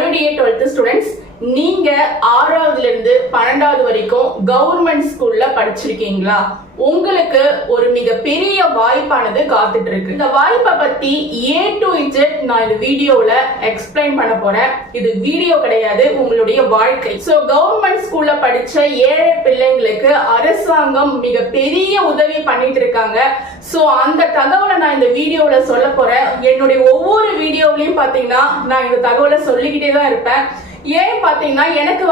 Hello dear 12th students, நீங்க 6ஆவதுல இருந்து 12வது வரைக்கும் கவர்மெண்ட் ஸ்கூல்ல படிச்சிருக்கீங்களா? உங்களுக்கு ஒரு மிகப்பெரிய வாய்ப்பானது காத்துட்டு இருக்கு. இந்த வாய்ப்பை பத்தி A to Z நான் இந்த வீடியோல எக்ஸ்பிளைன் பண்ண போறேன். இது வீடியோ கிடையாது, உங்களுடைய வாழ்க்கை. சோ கவர்மெண்ட் ஸ்கூல்ல படிச்ச ஏழை பிள்ளைங்களுக்கு அரசாங்கம் மிகப்பெரிய உதவி பண்ணிட்டு இருக்காங்க. சோ அந்த தகவலை நான் இந்த வீடியோல சொல்ல போறேன். என்னுடைய ஒவ்வொரு வீடியோவிலையும் பாத்தீங்கன்னா நான் இந்த தகவலை சொல்லிக்கிட்டே தான் இருப்பேன். ஏன் பாத்தீங்கன்னா எனக்கு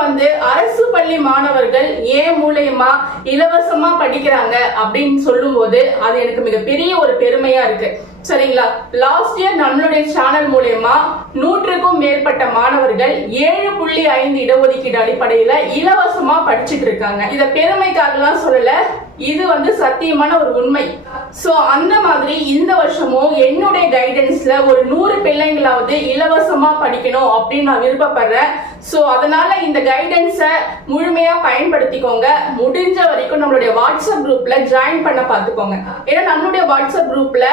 அரசு பள்ளி மாணவர்கள் ஏன் மூலமா இலவசமா படிக்கிறாங்க அப்படின்னு சொல்லும் போது அது எனக்கு மிகப்பெரிய ஒரு பெருமையா இருக்கு. சரிங்களா? லாஸ்ட் இயர் நம்மளுடைய சேனல் மூலமா 100க்கும் மேற்பட்ட மாணவர்கள் 7.5 இடஒதுக்கீடு அடிப்படையில இலவசமா படிச்சுட்டு இருக்காங்க. இத பெருமைக்காகலாம் சொல்லல, இது சத்தியமான ஒரு உண்மை. சோ அந்த மாதிரி இந்த வருஷமும் என்னுடைய கைடன்ஸ்ல ஒரு 100 பிள்ளைங்களாவது இலவசமா படிக்கணும் அப்படின்னு நான் விருப்பப்படுறேன். சோ அதனால இந்த கைடன்ஸ முழுமையா பயன்படுத்திக்கோங்க. முடிஞ்ச வரைக்கும் நம்மளுடைய வாட்ஸ்அப் குரூப்ல ஜாயின் பண்ண பாத்துக்கோங்க. ஏன்னா நம்மளுடைய வாட்ஸ்அப் குரூப்ல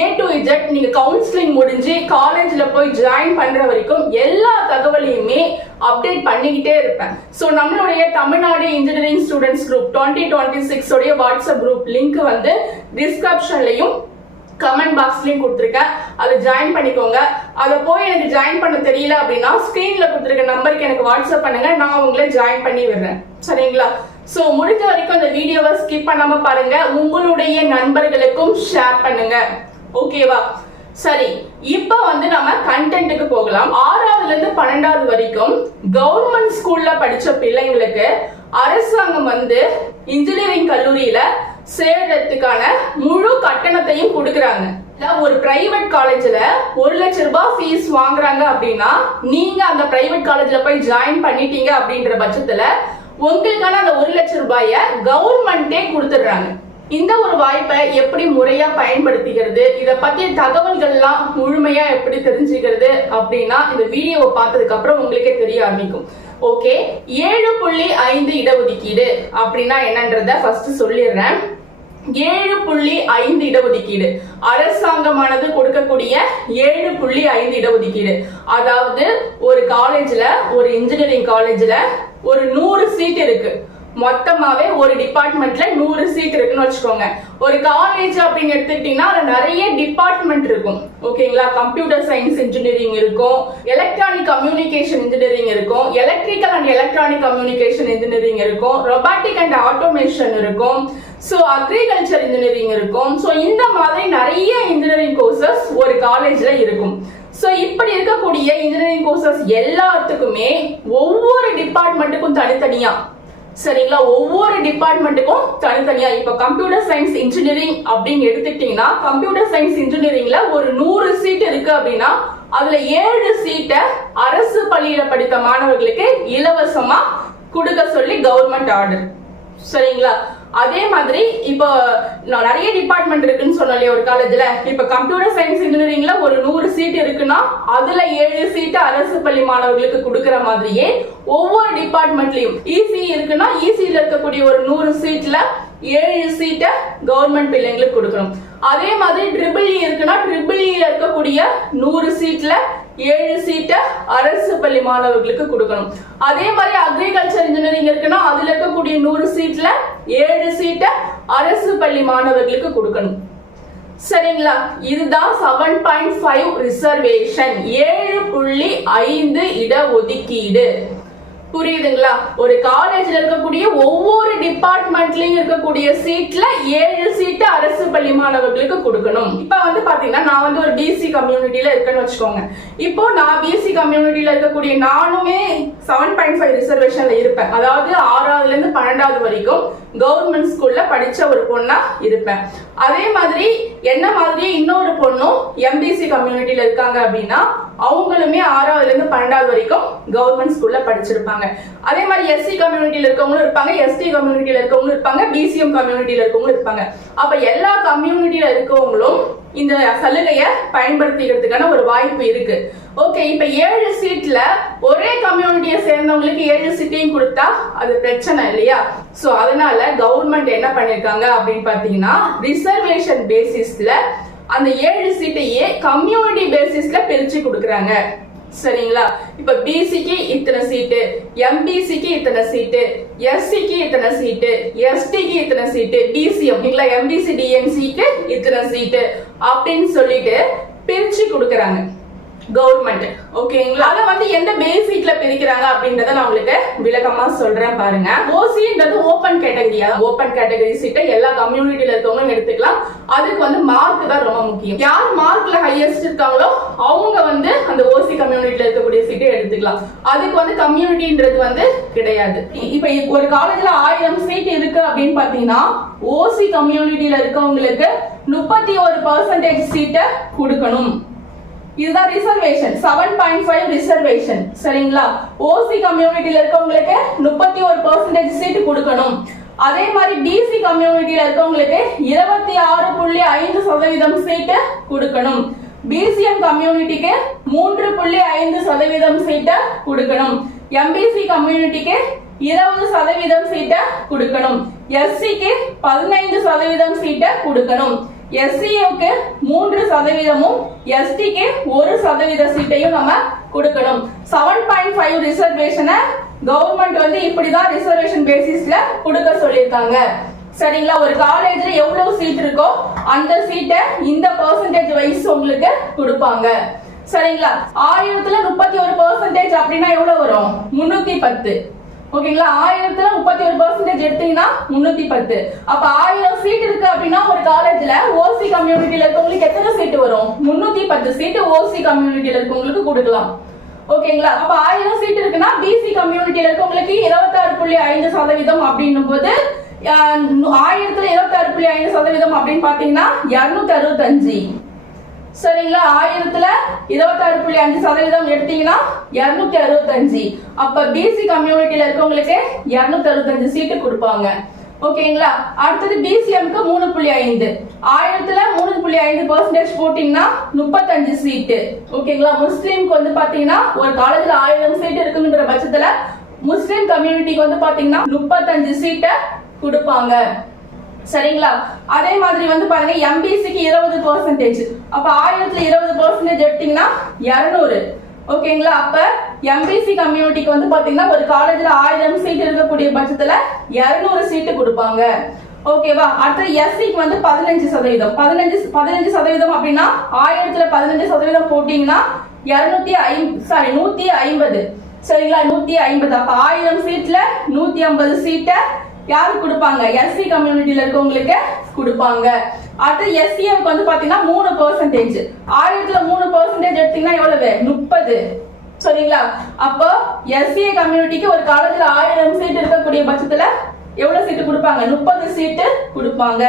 A to Z நீங்க கவுன்சிலிங் முடிஞ்சு காலேஜ்ல போய் ஜாயின் பண்ற வரைக்கும் எல்லா தகவலையுமே அப்டேட் பண்ணிக்கிட்டே இருப்பேன். சோ நம்மளுடைய தமிழ்நாடு இன்ஜினியரிங் ஸ்டூடெண்ட்ஸ் குரூப் 2026 உடைய வாட்ஸ்அப் குரூப் லிங்க் டிஸ்கிரிப்ஷன்லயும் கமெண்ட் பாக்ஸ்லயும் கொடுத்திருக்கேன். அதை ஜாயின் பண்ணிக்கோங்க. அதை போய் எனக்கு ஜாயின் பண்ண தெரியல அப்படின்னா ஸ்கிரீன்ல கொடுத்திருக்க நம்பருக்கு எனக்கு வாட்ஸ்அப் பண்ணுங்க, நான் உங்களை ஜாயின் பண்ணி விடுறேன். சரிங்களா? சோ முடிஞ்ச வரைக்கும் இந்த வீடியோவை ஸ்கிப் பண்ணாம பாருங்க, உங்களுடைய நண்பர்களுக்கும் ஷேர் பண்ணுங்க. ஓகேவா? சரி, இப்ப நம்ம கண்டென்ட்டுக்கு போகலாம். 6ஆவதுல இருந்து 12வது வரைக்கும் கவர்மெண்ட் ஸ்கூல்ல படிச்ச பிள்ளைங்களுக்கு அரசாங்கம் இன்ஜினியரிங் கல்லூரியில சேர்றதுக்கான முழு கட்டணத்தையும் கொடுக்கறாங்க. ஒரு பிரைவேட் காலேஜ்ல 1 லட்சம் ரூபாய் ஃபீஸ் வாங்குறாங்க அப்படின்னா நீங்க அந்த பிரைவேட் காலேஜ்ல போய் ஜாயின் பண்ணிட்டீங்க அப்படின்ற பட்சத்துல உங்களுக்கான அந்த 1 லட்சம் ரூபாய கவர்மெண்டே கொடுத்துடுறாங்க. இந்த ஒரு வாய்ப்பை எப்படி முறையா பயன்படுத்திக்கிறது, இத பத்திய தகவல்கள்லாம் முழுமையா எப்படி தெரிஞ்சுக்கிறது அப்படின்னா இந்த வீடியோவை பார்த்ததுக்கு அப்புறம் உங்களுக்கே தெரிய ஆரம்பிக்கும். ஓகே, 7.5 இடஒதுக்கீடு அப்படின்னா என்னன்றத ஃபர்ஸ்ட் சொல்லிடுறேன். 7.5 இடஒதுக்கீடு அரசாங்கமானது கொடுக்கக்கூடிய 7.5 இடஒதுக்கீடு. அதாவது ஒரு காலேஜ்ல, ஒரு இன்ஜினியரிங் காலேஜ்ல ஒரு 100 சீட் இருக்கு. மொத்தமாவே ஒரு டிபார்ட்மெண்ட்ல 100 சீட் இருக்குன்னு வச்சுக்கோங்க. ஒரு காலேஜ் அப்படின்னு எடுத்துக்கிட்டீங்கன்னா அதுல நிறைய டிபார்ட்மெண்ட் இருக்கும். ஓகேங்களா? கம்ப்யூட்டர் சயின்ஸ் இன்ஜினியரிங் இருக்கும், எலக்ட்ரானிக் கம்யூனிகேஷன் இன்ஜினியரிங் இருக்கும், electrical and electronic communication engineering இருக்கும், ரொபாட்டிக் அண்ட் ஆட்டோமேஷன் இருக்கும், சோ அக்ரிகல்ச்சர் இன்ஜினியரிங் இருக்கும். சோ இந்த மாதிரி நிறைய இன்ஜினியரிங் கோர்சஸ் ஒரு காலேஜ்ல இருக்கும். சோ இப்படி இருக்கக்கூடிய இன்ஜினியரிங் கோர்சஸ் எல்லாத்துக்குமே ஒவ்வொரு டிபார்ட்மெண்ட்டுக்கும் தனித்தனியா, சரிங்களா, ஒவ்வொரு டிபார்ட்மெண்ட்டுக்கும் தனித்தனியா. இப்ப கம்ப்யூட்டர் சயின்ஸ் இன்ஜினியரிங் அப்படின்னு எடுத்துக்கிட்டீங்கன்னா கம்ப்யூட்டர் சயின்ஸ் இன்ஜினியரிங்ல ஒரு 100 சீட் இருக்கு அப்படின்னா அதுல 7 சீட்டை அரசு பள்ளியில படித்த மாணவர்களுக்கு இலவசமா கொடுக்க சொல்லி கவர்மெண்ட் ஆர்டர். சரிங்களா? அதே மாதிரி இப்போ நிறைய டிபார்ட்மெண்ட் இருக்குன்னு சொன்னாலே ஒரு காலேஜ்ல, இப்ப கம்ப்யூட்டர் சயின்ஸ் இன்ஜினியரிங்ல ஒரு 100 சீட் இருக்குன்னா அதுல 7 சீட் அரசு பள்ளி மாணவர்களுக்கு கொடுக்கற மாதிரியே ஒவ்வொரு டிபார்ட்மெண்ட்லயும் இசி இருக்குன்னா இசில இருக்கக்கூடிய ஒரு 100 சீட்ல 7 சீட்டை கவர்மெண்ட் பிள்ளைங்களுக்கு கொடுக்கணும். அதே மாதிரி ட்ரிபிள் இ இருக்குன்னா ட்ரிபிள் இல இருக்கக்கூடிய 100 சீட்ல 7 சீட்டை அரசு பள்ளி மாணவர்களுக்கு கொடுக்கணும். அதே மாதிரி அக்ரிகல்ச்சர் இன்ஜினியரிங் இருக்குன்னா அதுல இருக்கக்கூடிய 100 சீட்ல 7 சீட்டை அரசு பள்ளி மாணவர்களுக்கு கொடுக்கணும். சரிங்களா? இதுதான் 7.5 ரிசர்வேஷன், 7.5 இடஒதுக்கீடு. புரியுதுங்களா? ஒரு காலேஜ்ல இருக்கக்கூடிய ஒவ்வொரு டிபார்ட்மெண்ட்லயும் இருக்கக்கூடிய சீட்ல 7 சீட் அரசு பள்ளி மாணவர்களுக்கு கொடுக்கணும். இப்ப பாத்தீங்கன்னா நான் ஒரு பிசி கம்யூனிட்டியில இருக்கேன்னு வச்சுக்கோங்க. இப்போ நான் பிசி கம்யூனிட்டியில இருக்கக்கூடிய நானுமே 7.5 ரிசர்வேஷன்ல இருப்பேன். அதாவது 6ஆவதுல இருந்து 12வது வரைக்கும் கவர்மெண்ட் ஸ்கூல்ல படிச்ச ஒரு பொண்ணா இருப்பேன். அதே மாதிரி என்ன மாதிரி இன்னொரு பொண்ணும் எம்பிசி கம்யூனிட்டியில இருக்காங்க அப்படின்னா அவங்களுமே 6ஆவதுல இருந்து 12வது வரைக்கும் கவர்மெண்ட் ஸ்கூல்ல படிச்சிருப்பாங்க. அதே மாதிரி எஸ்சி கம்யூனிட்டியில இருக்கவங்களும் இருப்பாங்க, எஸ்டி கம்யூனிட்டியில இருக்கவங்களும் இருப்பாங்க, பிசிஎம் கம்யூனிட்டியில இருக்கவங்களும் இருப்பாங்க. அப்ப எல்லா கம்யூனிட்டியில இருக்கவங்களும் இந்த சலுகையை பயன்படுத்திக்கிறதுக்கான ஒரு வாய்ப்பு இருக்கு. ஓகே, இப்ப 7 சீட்ல ஒரே கம்யூனிட்டியை சேர்ந்தவங்களுக்கு 7 சீட்டையும் கொடுத்தா அது பிரச்சனை இல்லையா? சோ அதனால கவர்மெண்ட் என்ன பண்ணிருக்காங்க அப்படின்னு பாத்தீங்கன்னா ரிசர்வேஷன் பேசிஸ்ல அந்த 7 சீட்டையே கம்யூனிட்டி பேசிஸ்ல பிரிச்சு கொடுக்கறாங்க. சரிங்களா? இப்ப பிசிக்கு இத்தனை சீட்டு, எம்பிசிக்கு இத்தனை சீட்டு, எஸ்சிக்கு இத்தனை சீட்டு, எஸ்டிக்கு இத்தனை சீட்டு, டிசிஎம் எம்பிசி டிஎன்சிக்கு இத்தனை சீட்டு அப்படின்னு சொல்லிட்டு பிரிச்சு கொடுக்கறாங்க கவர்மெண்ட். ஓகேங்களா? அத வந்து எந்த பேசிக்ல பிரிக்கிறாங்க அப்படின்றத நான் உங்களுக்கு விளக்கமா சொல்றேன் பாருங்க. ஓசின்றது ஓபன் கேட்டகரியா, ஓபன் கேட்டகரி சீட்டை எல்லா கம்யூனிட்டில இருக்கவங்களும் எடுத்துக்கலாம். அதுக்கு வந்து மார்க் தான் ரொம்ப முக்கியம். யார் மார்க்ல ஹையஸ்ட் இருக்காங்களோ அவங்க வந்து அந்த ஓசி கம்யூனிட்டில இருக்கக்கூடிய சீட்டை எடுத்துக்கலாம். அதுக்கு வந்து கம்யூனிட்டின்றது வந்து கிடையாது. இப்ப ஒரு காலேஜ்ல 1000 சீட் இருக்கு அப்படின்னு பாத்தீங்கன்னா ஓசி கம்யூனிட்டில இருக்கவங்களுக்கு 31% சீட்டை கொடுக்கணும். இதுதான் ரிசர்வேஷன், 7.5 ரிசர்வேஷன். சரிங்களா? ஓசி கம்யூனிட்டில இருக்கவங்களுக்கு 31% சீட் கொடுக்கணும். அதே மாதிரி பிசி கம்யூனிட்டில இருக்கவங்களுக்கு 26.5% சீட் கொடுக்கணும். பிசிஎம் கம்யூனிட்டிக்கு 3.5% சீட் கொடுக்கணும். எம்பிசி கம்யூனிட்டிக்கு 20% சீட் கொடுக்கணும். எஸ்சிக்கு 15% சீட் கொடுக்கணும். எஸ்சிக்கு 3%, எஸ்டிக்கு 1% சீட்டையும் நம்ம கொடுக்கணும். 7.5 ரிசர்வேஷனை கவர்மெண்ட் வந்து இப்படிதான் ரிசர்வேஷன் பேசிஸ்ல கொடுக்க சொல்லியிருக்காங்க. சரிங்களா? ஒரு காலேஜ்ல எவ்வளவு சீட் இருக்கோ அந்த சீட்டை இந்த பெர்சன்டேஜ் வைஸ் உங்களுக்கு கொடுப்பாங்க. சரிங்களா? 1000ல 31% அப்படின்னா எவ்வளவு வரும்? 310. ஓகேங்களா? 1000ல 31% எடுத்தீங்கன்னா 310. அப்ப 1000 சீட் இருக்கு அப்படின்னா ஒரு காலேஜ்ல ஓசி கம்யூனிட்டில இருக்கவங்களுக்கு எத்தனை சீட் வரும்? 310 சீட் ஓசி கம்யூனிட்டில இருக்கவங்களுக்கு கொடுக்கலாம். ஓகேங்களா? அப்ப 1000 சீட் இருக்குன்னா பிசி கம்யூனிட்டில இருக்கவங்களுக்கு 26.5% அப்படின்னும் போது 1000ல 26.5% அப்படின்னு பாத்தீங்கன்னா 265. சரிங்களா? 1000ல 26.5% எடுத்தீங்கன்னா 265. அப்ப பிசி கம்யூனிட்டில இருக்கவங்களுக்கு 265 சீட்டு கொடுப்பாங்க. ஓகேங்களா? அடுத்தது பிசிஎம்க்கு 3.5. 1000ல 3.5% போட்டீங்கன்னா 35 சீட்டு. ஓகேங்களா? முஸ்லீம்க்கு வந்து பாத்தீங்கன்னா ஒரு காலேஜ்ல 1000 சீட் இருக்குன்ற பட்சத்துல முஸ்லீம் கம்யூனிட்டிக்கு வந்து பாத்தீங்கன்னா 35 சீட்டை கொடுப்பாங்க. சரிங்களா? அதே மாதிரி வந்து பாருங்க எம்பிசிக்கு 20%. அப்ப 1000ல 20% எடுத்தீங்கன்னா 200. ஓகேங்களா? அப்ப எம்பிசி கம்யூனிட்டிக்கு வந்து பாத்தீங்கன்னா ஒரு காலேஜ்ல 1000 சீட் இருக்கக்கூடிய பட்சத்துல 200 சீட்டு கொடுப்பாங்க. ஓகேவா? அடுத்து எஸ்சிக்கு வந்து 15%. 15% அப்படின்னா 1000ல 15% போட்டீங்கன்னா 150. சரிங்களா? 150. அப்ப 1000 சீட்ல 150 சீட்டை யாருக்கு கொடுப்பாங்க? எஸ்சி கம்யூனிட்டில இருக்கவங்களுக்கு கொடுப்பாங்க. அடுத்து எஸ்சிஎம்க்கு வந்து பாத்தீங்கன்னா 3%. 1000ல 3% எடுத்தீங்கன்னா எவ்வளவு? 30. சரிங்களா? அப்போ எஸ்சி கம்யூனிட்டிக்கு ஒரு காலேஜ்ல 1000 சீட் இருக்கக்கூடிய பட்சத்துல எவ்வளவு சீட்டு கொடுப்பாங்க? 30 சீட்டு கொடுப்பாங்க.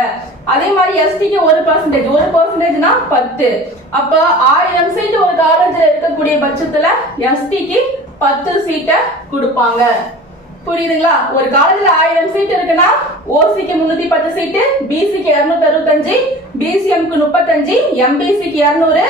அதே மாதிரி எஸ்டிக்கு 1%. 1%னா 10. அப்ப 1000 சீட் ஒரு காலேஜ்ல இருக்கக்கூடிய பட்சத்துல எஸ்டிக்கு 10 சீட்டை கொடுப்பாங்க. புரியுதுங்களா? ஒரு காலேஜ்ல 1000 சீட் இருக்குன்னா ஓசிக்கு 310 சீட்டு, பிசிக்கு 265, பிசிஎம்க்கு 35, எம்பிசிக்கு 200,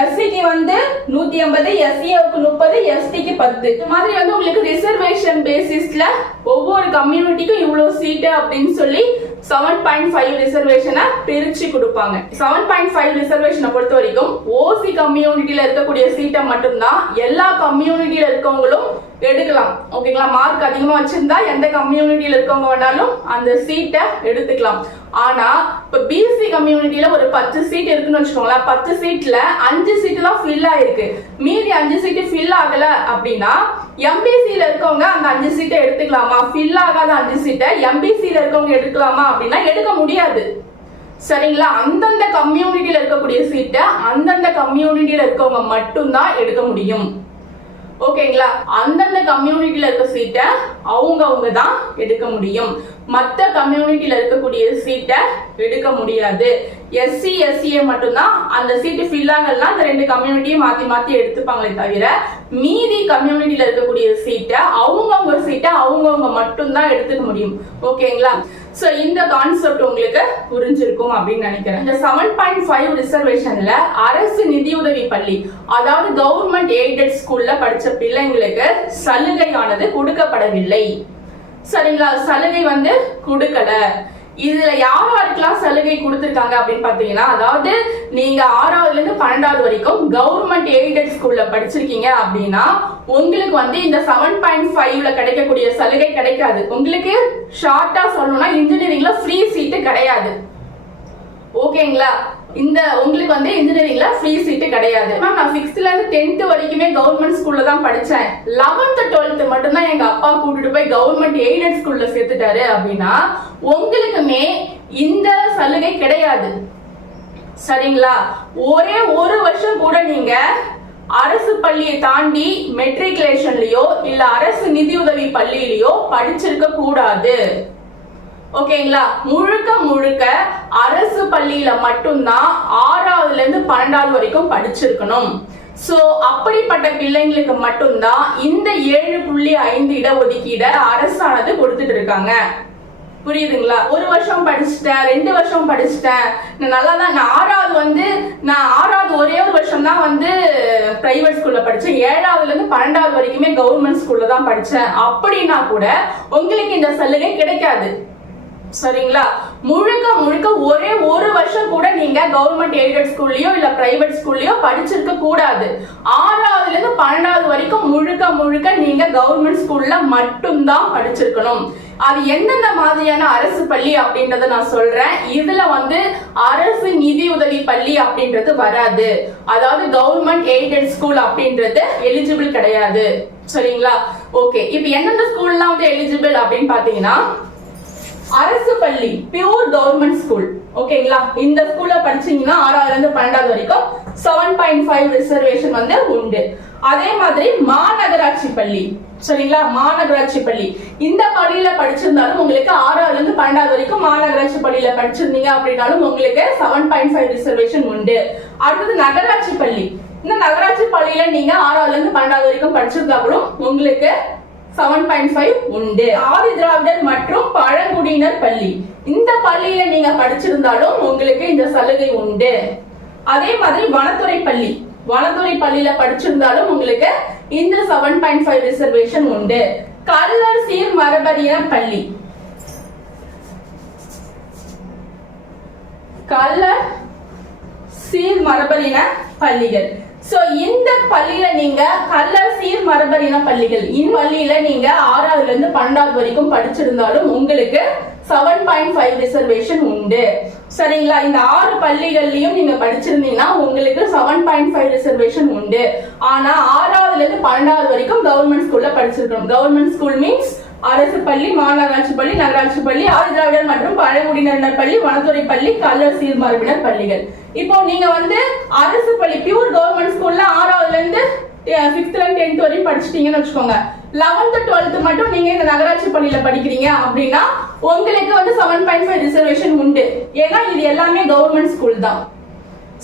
எஸ்சிக்கு வந்து 150, எஸ்சிஏவுக்கு 30, எஸ்டிக்கு 10. இந்த மாதிரி வந்து உங்களுக்கு ரிசர்வேஷன் பேசிஸ்ல ஒவ்வொரு கம்யூனிட்டிக்கும் இவ்வளவு சீட்டு அப்படின்னு சொல்லி 7.5 ரிசர்வேஷனை பிரிச்சு கொடுப்பாங்க. 7.5 ரிசர்வேஷனை பொறுத்த வரைக்கும் ஓசி கம்யூனிட்டியில இருக்கக்கூடிய சீட்டை மட்டும்தான் எல்லா கம்யூனிட்டியில இருக்கவங்களும் எடுக்கலாம். ஓகேங்களா? மார்க் அதிகமா வச்சிருந்தா எந்த கம்யூனிட்டியில இருக்கவங்க வேணாலும் அந்த சீட்டை எடுத்துக்கலாம். ஆனா இப்ப பிசி கம்யூனிட்டியில ஒரு 10 சீட் இருக்குன்னு வச்சுக்கோங்களேன். 10 சீட்ல 5 சீட்டு தான் ஃபில் ஆயிருக்கு. மீதி 5 சீட்டு ஃபில் ஆகல அப்படின்னா எம்பிசில இருக்கவங்க அந்த 5 சீட்டை எடுத்துக்கலாமா? ஃபில் ஆகாத 5 சீட்டை எம்பிசில இருக்கவங்க எடுக்கலாமா அப்படின்னா எடுக்க முடியாது. சரிங்களா? அந்தந்த கம்யூனிட்டியில இருக்கக்கூடிய சீட்டை அந்தந்த கம்யூனிட்டியில இருக்கவங்க மட்டும்தான் எடுக்க முடியும். ஓகேங்களா? அந்தந்த கம்யூனிட்டியில இருக்க சீட்டை அவங்க தான் எடுக்க முடியும். மற்ற கம்யூனிட்டியில இருக்கக்கூடிய சீட்டை எடுக்க முடியாது. எஸ்சி எஸ்சிஏ மட்டும்தான் அந்த சீட்டு ஃபில் ஆகலன்னா அந்த 2 கம்யூனிட்டியும் மாத்தி எடுத்துப்பாங்களே தவிர மீதி கம்யூனிட்டியில இருக்கக்கூடிய சீட்டை அவங்கவுங்க சீட்டை அவங்கவுங்க மட்டும்தான் எடுத்துக்க முடியும். ஓகேங்களா? சோ இந்த கான்செப்ட் உங்களுக்கு புரிஞ்சிருக்கும் அப்படின்னு நினைக்கிறேன். இந்த 7.5 ரிசர்வேஷன்ல அரசு நிதியுதவி பள்ளி, அதாவது கவர்மெண்ட் எய்டட் ஸ்கூல்ல படிச்ச பிள்ளைங்களுக்கு சலுகையானது கொடுக்கப்படவில்லை. சரிங்களா? சலுகை வந்து கொடுக்கல. இதுல யாருக்கெல்லாம் சலுகை கொடுத்திருக்காங்க அப்படின்னு பாத்தீங்கன்னா, அதாவது நீங்க 6ஆவதுல இருந்து 12வது வரைக்கும் கவர்மெண்ட் எய்டட் ஸ்கூல்ல படிச்சிருக்கீங்க அப்படின்னா உங்களுக்கு வந்து இந்த 7.5ல கிடைக்கக்கூடிய சலுகை கிடைக்காது. உங்களுக்கு ஷார்ட்டா சொல்லணும்னா இன்ஜினியரிங்ல ஃப்ரீ சீட்டு கிடையாது. ஓகேங்களா? இந்த உங்களுக்கு வந்து இன்ஜினியரிங்ல ஃப்ரீ சீட்டு கிடையாது. மேம் நான் 6th ல இருந்து 10th வரைக்குமே கவர்மெண்ட் ஸ்கூல்ல தான் படிச்சேன். 11th 12th மட்டும் தான் எங்க அப்பா கூட்டிட்டு போய் கவர்மெண்ட் எய்டட் ஸ்கூல்ல சேர்த்துட்டாரு அப்படின்னா உங்களுக்குமே இந்த சலுகை கிடையாது. சரிங்களா? ஒரே ஒரு வருஷம் கூட நீங்க அரசு பள்ளியை தாண்டி மெட்ரிகுலேஷன்லயோ இல்ல அரசு நிதியுதவி பள்ளியிலயோ படிச்சிருக்க கூடாது. ஓகேங்களா? முழுக்க முழுக்க அரசு பள்ளியில மட்டும்தான் 6ஆவதுல இருந்து 12வது வரைக்கும் படிச்சிருக்கணும். சோ அப்படிப்பட்ட பிள்ளைங்களுக்கு மட்டும்தான் இந்த 7.5 இடஒதுக்கீட அரசானது கொடுத்துட்டு இருக்காங்க. புரியுதுங்களா? ஒரு வருஷம் படிச்சுட்டேன், 2 வருஷம் படிச்சுட்டேன், நல்லா தான் நான் 6ஆவது ஒரே ஒரு வருஷம் தான் வந்து பிரைவேட் ஸ்கூல்ல படிச்சேன், 7ஆவதுல இருந்து 12வது வரைக்குமே கவர்மெண்ட் ஸ்கூல்ல தான் படிச்சேன் அப்படின்னா கூட உங்களுக்கு இந்த சலுகை கிடைக்காது. சரிங்களா? முழுக்க முழுக்க ஒரே ஒரு வருஷம் கூட நீங்க கவர்மெண்ட் எய்டட் ஸ்கூல்லயோ இல்ல பிரைவேட் ஸ்கூல்லயோ படிச்சிருக்க கூடாது. 6ஆவதுல இருந்து 12வது வரைக்கும் முழுக்க முழுக்க நீங்க கவர்மெண்ட் ஸ்கூல்ல மட்டும்தான் படிச்சிருக்கணும். அது எந்தெந்த மாதிரியான அரசு பள்ளி அப்படின்றத நான் சொல்றேன். இதுல வந்து அரசு நிதி உதவி பள்ளி அப்படின்றது வராது. அதாவது கவர்மெண்ட் எய்டட் ஸ்கூல் அப்படின்றது எலிஜிபிள் கிடையாது. சரிங்களா? ஓகே, இப்போ எந்தெந்த ஸ்கூல்லாம் வந்து எலிஜிபிள் அப்படின்னு பாத்தீங்கன்னா, அரசு பள்ளி பியூர் கவர்மெண்ட் ஸ்கூல். ஓகேங்களா? இந்த ஸ்கூல்ல படிச்சீங்கன்னா 6ஆவதுல இருந்து 12வது வரைக்கும் 7.5 ரிசர்வேஷன் வந்து உண்டு. அதே மாதிரி மாநகராட்சி பள்ளி. சரிங்களா? மாநகராட்சி பள்ளி இந்த பள்ளியில படிச்சிருந்தாலும் உங்களுக்கு 6ஆவதுல இருந்து 12வது வரைக்கும் மாநகராட்சி பள்ளியில படிச்சிருந்தீங்க அப்படின்னாலும் உங்களுக்கு 7.5 ரிசர்வேஷன் உண்டு. அடுத்தது நகராட்சி பள்ளி. இந்த நகராட்சி பள்ளியில நீங்க 6ஆவதுல இருந்து 12வது வரைக்கும் படிச்சிருந்தாலும் உங்களுக்கு 7.5 உண்டு. ஆதி திராவிடர் மற்றும் பழங்குடியினர் பள்ளி இந்த பள்ளியில நீங்க படிச்சிருந்தாலும் உங்களுக்கு இந்த சலுகை உண்டு. அதே மாதிரி வனத்துறை பள்ளி, வனத்துறை பள்ளியில படிச்சிருந்தாலும் உங்களுக்கு இந்த 7.5 ரிசர்வேஷன் உண்டு. கள்ளர் சீர் மரபறியினர் பள்ளி, கள்ளர் சீர் மரபறியினர் பள்ளிகள். சோ இந்த பள்ளியில நீங்க கள்ளர் சீர் மரபறியின பள்ளிகள் இந்த பள்ளியில நீங்க 6ஆவதுல இருந்து 12வது வரைக்கும் படிச்சிருந்தாலும் உங்களுக்கு 7.5 ரிசர்வேஷன் உண்டு. சரிங்களா? இந்த 6 பள்ளிகள்லயும் நீங்க படிச்சிருந்தீங்கன்னா உங்களுக்கு 7.5 ரிசர்வேஷன் உண்டு. ஆனா 6ஆவதுல இருந்து 12வது வரைக்கும் கவர்மெண்ட் ஸ்கூல்ல படிச்சிருக்கணும். கவர்மெண்ட் ஸ்கூல் மீன்ஸ் அரசு பள்ளி, மாநகராட்சி பள்ளி, நகராட்சி பள்ளி, ஆதி திராவிடர் மற்றும் பழங்குடியினர் பள்ளி, வனத்துறை பள்ளி, கள்ளர் சீர் மரபினர் பள்ளிகள். இப்போ நீங்க வந்து அரசு பள்ளி பியூர் கவர்மெண்ட் ஸ்கூல்ல 6ஆவதுல இருந்து 6th ல 10th வரையும் படிச்சிட்டீங்கன்னு வச்சுக்கோங்க. 11th 12th மட்டும் நீங்க இந்த நகராட்சி பள்ளியில படிக்கிறீங்க அப்படின்னா உங்களுக்கு வந்து 7.5 ரிசர்வேஷன் உண்டு. ஏன்னா இது எல்லாமே கவர்மெண்ட் ஸ்கூல் தான்.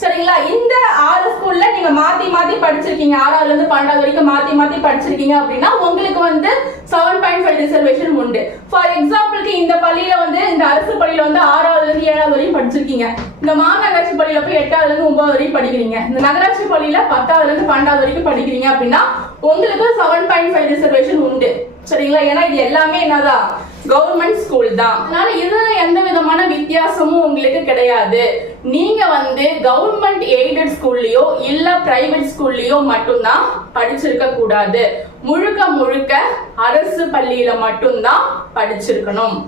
சரிங்களா? இந்த 6 ஸ்கூல்ல நீங்க மாத்தி மாத்தி படிச்சிருக்கீங்க, 6ஆவதுல இருந்து 12வது வரைக்கும் மாத்தி மாத்தி படிச்சிருக்கீங்க அப்படின்னா உங்களுக்கு வந்து 7.5 ரிசர்வேஷன் உண்டு. ஃபார் எக்ஸாம்பிளுக்கு இந்த பள்ளியில வந்து இந்த அரசு பள்ளியில வந்து 6ஆவதுல இருந்து 7வது வரையும் படிச்சிருக்கீங்க, இந்த மாநகராட்சி பள்ளியில போய் 8ஆவதுல இருந்து 9வது வரையும் படிக்கிறீங்க, இந்த நகராட்சி பள்ளியில 10ஆவதுல இருந்து 12வது வரைக்கும் படிக்கிறீங்க அப்படின்னா உங்களுக்கு 7.5 ரிசர்வேஷன் உண்டு. சரிங்களா? ஏன்னா இது எல்லாமே என்னதான் கவர்மெண்ட் ஸ்கூல் தான். அதனால இதுல எந்த விதமான வித்தியாசமும் உங்களுக்கு கிடையாது. நீங்க வந்து கவர்மெண்ட் எய்டட் ஸ்கூல்லயோ இல்ல பிரைவேட் ஸ்கூல்லயோ மட்டும்தான் படிச்சிருக்க கூடாது. முழுக்க முழுக்க அரசு பள்ளியில மட்டும்தான் படிச்சிருக்கணும்.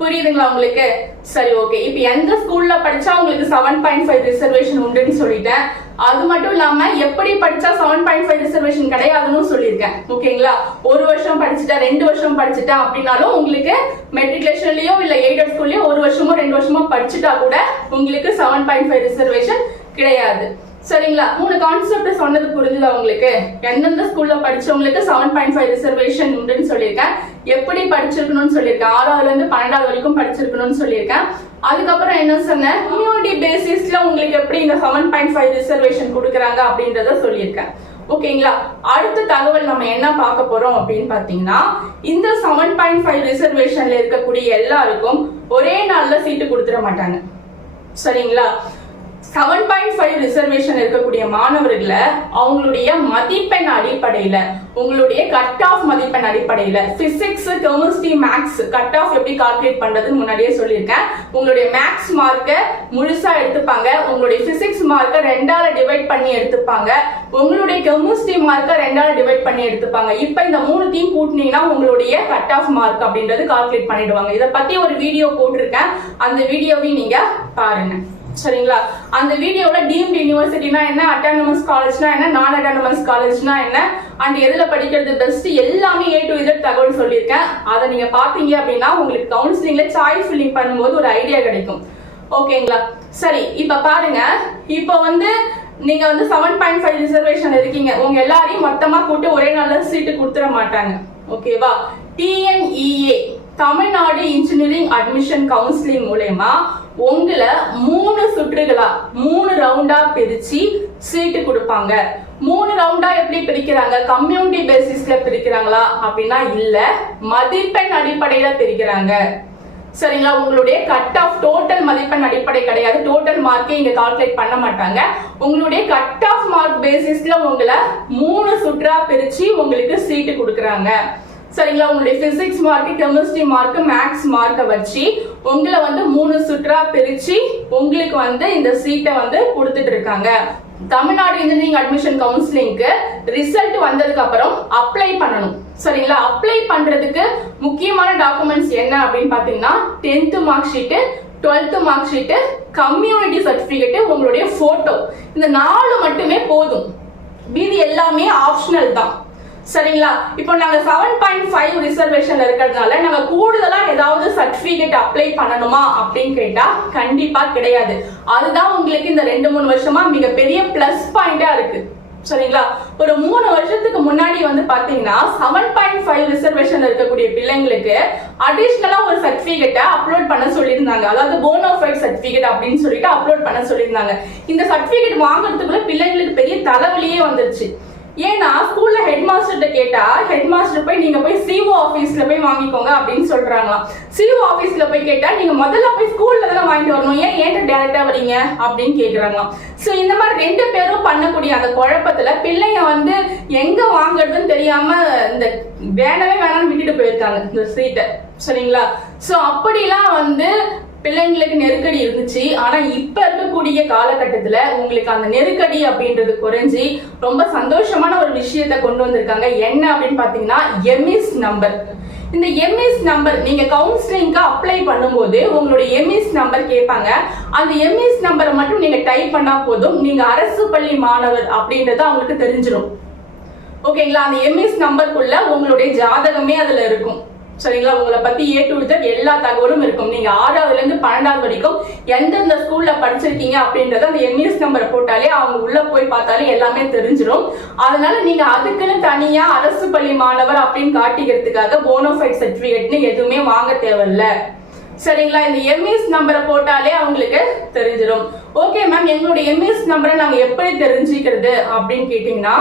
புரியுதுங்களா உங்களுக்கு? சரி, ஓகே. இப்ப எந்த ஸ்கூல்ல படிச்சா உங்களுக்கு 7.5 ரிசர்வேஷன் உண்டுன்னு சொல்லிட்டேன். அது மட்டும் இல்லாம எப்படி படிச்சா 7.5 ரிசர்வேஷன் கிடையாதுன்னு சொல்லியிருக்கேன். ஓகேங்களா? ஒரு வருஷம் படிச்சுட்டா 2 வருஷம் படிச்சுட்டா அப்படின்னாலும் உங்களுக்கு மெட்ரிகுலேஷன்லயோ இல்ல எய்டட் ஸ்கூல்லயோ ஒரு வருஷமோ 2 வருஷமோ படிச்சுட்டா கூட உங்களுக்கு 7.5 ரிசர்வேஷன் கிடையாது. சரிங்களா? 3 கான்செப்ட் சொன்னது புரிஞ்சுதா உங்களுக்கு? எந்தெந்த ஸ்கூல்ல படிச்சவங்களுக்கு 7.5 ரிசர்வேஷன் உண்டுன்னு சொல்லியிருக்கேன், எப்படி படிச்சிருக்கணும்னு சொல்லியிருக்கேன், 6ஆவதுல இருந்து 12வது வரைக்கும் படிச்சிருக்கணும்னு சொல்லியிருக்கேன். அதுக்கப்புறம் என்ன சொன்னேன், கம்யூனிட்டி பேசிஸ்ல உங்களுக்கு எப்படி இந்த 7.5 ரிசர்வேஷன் கொடுக்குறாங்க அப்படின்றத சொல்லியிருக்கேன். ஓகேங்களா? அடுத்த தகவல் நம்ம என்ன பார்க்க போறோம் அப்படின்னு பாத்தீங்கன்னா, இந்த 7.5 ரிசர்வேஷன்ல இருக்கக்கூடிய எல்லாருக்கும் ஒரே நாள்ல சீட்டு கொடுத்துட மாட்டாங்க. சரிங்களா? 7.5 ரிசர்வேஷன் இருக்கக்கூடிய மாணவர்களை அவங்களுடைய மதிப்பெண் அடிப்படையில, உங்களுடைய கட் ஆஃப் மதிப்பெண் அடிப்படையில physics, chemistry, maths cut off எப்படி கால்குலேட் பண்றதுன்னு முன்னாடியே சொல்லியிருக்கேன். உங்களுடைய மேக்ஸ் மார்க்கை முழுசா எடுத்துப்பாங்க, உங்களுடைய பிசிக்ஸ் மார்க்கை 2ஆல டிவைட் பண்ணி எடுத்துப்பாங்க, உங்களுடைய கெமிஸ்ட்ரி மார்க்கை 2ஆல டிவைட் பண்ணி எடுத்துப்பாங்க. இப்ப இந்த 3த்தையும் கூட்டினீங்கன்னா உங்களுடைய கட் ஆஃப் மார்க் அப்படின்றது கால்குலேட் பண்ணிடுவாங்க. இதை பத்தி ஒரு வீடியோ போட்டிருக்கேன், அந்த வீடியோவையும் நீங்க பாருங்க. சரிங்களா? அந்த வீடியோல டீம்டு யூனிவர்சிட்டினா என்ன, அட்டானமஸ் காலேஜ்னா என்ன, நான் அட்டானமஸ் காலேஜ்னா என்ன, அண்ட் எதுல படிக்கிறது பெஸ்ட் எல்லாமே A to Z தகவல் சொல்லியிருக்கேன். அதை நீங்க பாத்தீங்க அப்படின்னா உங்களுக்கு கவுன்சிலிங்ல சாய்ஸ் ஃபில்லிங் பண்ணும்போது ஒரு ஐடியா கிடைக்கும். ஓகேங்களா? சரி, இப்ப பாருங்க. இப்ப நீங்க 7.5 ரிசர்வேஷன் இருக்கீங்க. உங்க எல்லாரையும் மொத்தமா கூட்டு ஒரே நாள்ல சீட்டு கொடுத்துட மாட்டாங்க. ஓகேவா? TNEA Tamil Nadu engineering admission counselling மூலமா உங்களை 3 சுற்றுகளா 3 ரவுண்டா பிரிச்சு சீட்டு கொடுப்பாங்க. 3 ரவுண்டா எப்படி பிரிக்கிறாங்க? கம்யூனிட்டி பேசிஸ்ல பிரிக்கிறாங்களா அப்படின்னா இல்ல, மதிப்பெண் அடிப்படையில பிரிக்கிறாங்க. சரிங்களா? உங்களுடைய கட் ஆஃப் டோட்டல் மதிப்பெண் அடிப்படை கிடையாது, டோட்டல் மார்க்கே இங்க கால்குலேட் பண்ண மாட்டாங்க. உங்களுடைய கட் ஆஃப் மார்க் பேசிஸ்ல உங்களை 3 சுற்றா பிரிச்சு உங்களுக்கு சீட்டு கொடுக்கறாங்க. சரிங்களா? உங்களுடைய physics mark, chemistry mark, maths மார்க்கை வச்சு உங்களை 3 சுற்றா பிரிச்சு உங்களுக்கு இந்த சீட்டை கொடுத்துட்டு இருக்காங்க. தமிழ்நாடு இன்ஜினியரிங் அட்மிஷன் கவுன்சிலிங்க்கு ரிசல்ட் வந்ததுக்கு அப்புறம் அப்ளை பண்ணணும். சரிங்களா? அப்ளை பண்றதுக்கு முக்கியமான டாக்குமெண்ட்ஸ் என்ன அப்படின்னு பாத்தீங்கன்னா 10th mark sheet, 12th mark sheet, community certificate, உங்களுடைய போட்டோ. இந்த 4 மட்டுமே போதும், மீதி எல்லாமே ஆப்ஷனல் தான். சரிங்களா? இப்போ நாங்க 7.5 ரிசர்வேஷன்ல இருக்கிறதுனால நாங்க கூடுதலா ஏதாவது சர்டிபிகேட் அப்ளை பண்ணணுமா அப்படின்னு கேட்டா கண்டிப்பா கிடையாது. அதுதான் உங்களுக்கு இந்த 2-3 வருஷமா மிகப்பெரிய பிளஸ் பாயிண்டா இருக்கு. சரிங்களா? ஒரு 3 வருஷத்துக்கு முன்னாடி பாத்தீங்கன்னா 7.5 ரிசர்வேஷன் இருக்கக்கூடிய பிள்ளைங்களுக்கு அடிஷனலா ஒரு சர்டிபிகேட்டை அப்லோட் பண்ண சொல்லியிருந்தாங்க. அதாவது போனோஃபைட் சர்டிபிகேட் அப்படின்னு சொல்லிட்டு அப்லோட் பண்ண சொல்லியிருந்தாங்க. இந்த சர்டிபிகேட் வாங்குறதுக்குள்ள பிள்ளைங்களுக்கு பெரிய தலைவலியே வந்துருச்சு. ஏன்னா ஸ்கூல்ல ஹெட் மாஸ்டர்கிட்ட கேட்டா ஹெட் மாஸ்டர் போய் நீங்க போய் CO ஆபீஸ்ல போய் வாங்கிக்கோங்க அப்படின்னு சொல்றாங்களாம். CO ஆபீஸ்ல போய் கேட்டா நீங்க முதல்ல போய் ஸ்கூல்ல தானே வாங்கிட்டு வரணும், ஏன் ஏன்ட்ட டைரக்டா வரீங்க அப்படின்னு கேக்குறாங்களாம். சோ இந்த மாதிரி 2 பேரும் பண்ணக்கூடிய அந்த குழப்பத்துல பிள்ளைங்க எங்க வாங்குறதுன்னு தெரியாம இந்த வேணாம்னு விட்டுட்டு போயிருக்காங்க இந்த சீட்டை. சரிங்களா? சோ அப்படிலாம் பிள்ளைங்களுக்கு நெருக்கடி இருந்துச்சு. ஆனா இப்ப இருக்கக்கூடிய காலகட்டத்துல உங்களுக்கு அந்த நெருக்கடி அப்படின்றது குறைஞ்சி ரொம்ப சந்தோஷமான ஒரு விஷயத்தை கொண்டு வந்திருக்காங்க. என்ன அப்படின்னு பாத்தீங்கன்னா எம்இஸ் நம்பர். இந்த எம்இஸ் நம்பர் நீங்க கவுன்சிலிங்க்கு அப்ளை பண்ணும்போது உங்களுடைய எம்இஸ் நம்பர் கேட்பாங்க. அந்த எம்இஸ் நம்பரை மட்டும் நீங்க டைப் பண்ணா போதும், நீங்க அரசு பள்ளி மாணவர் அப்படின்றது அவங்களுக்கு தெரிஞ்சிடும். ஓகேங்களா? அந்த எம்இஸ் நம்பருக்குள்ள உங்களுடைய ஜாதகமே அதுல இருக்கும். சரிங்களா? உங்களை பத்தி A to Z எல்லா தகவலும் இருக்கும். நீங்க 6ஆவதுல இருந்து 12வது வரைக்கும் எந்தெந்த ஸ்கூல்ல படிச்சிருக்கீங்க அப்படின்றத அந்த எம்இஎஸ் நம்பரை போட்டாலே அவங்க உள்ள போய் பார்த்தாலே எல்லாமே தெரிஞ்சிடும். அதனால நீங்க அதுக்குன்னு தனியா அரசு பள்ளி மாணவர் அப்படின்னு காட்டிக்கிறதுக்காக போனோஃபைட் சர்டிபிகேட்னு எதுவுமே வாங்க தேவையில்ல. சரிங்களா? இந்த எம்இஎஸ் நம்பரை போட்டாலே அவங்களுக்கு தெரிஞ்சிடும். ஓகே மேம், எங்களுடைய எம்இஎஸ் நம்பரை நாங்க எப்படி தெரிஞ்சுக்கிறது அப்படின்னு கேட்டீங்கன்னா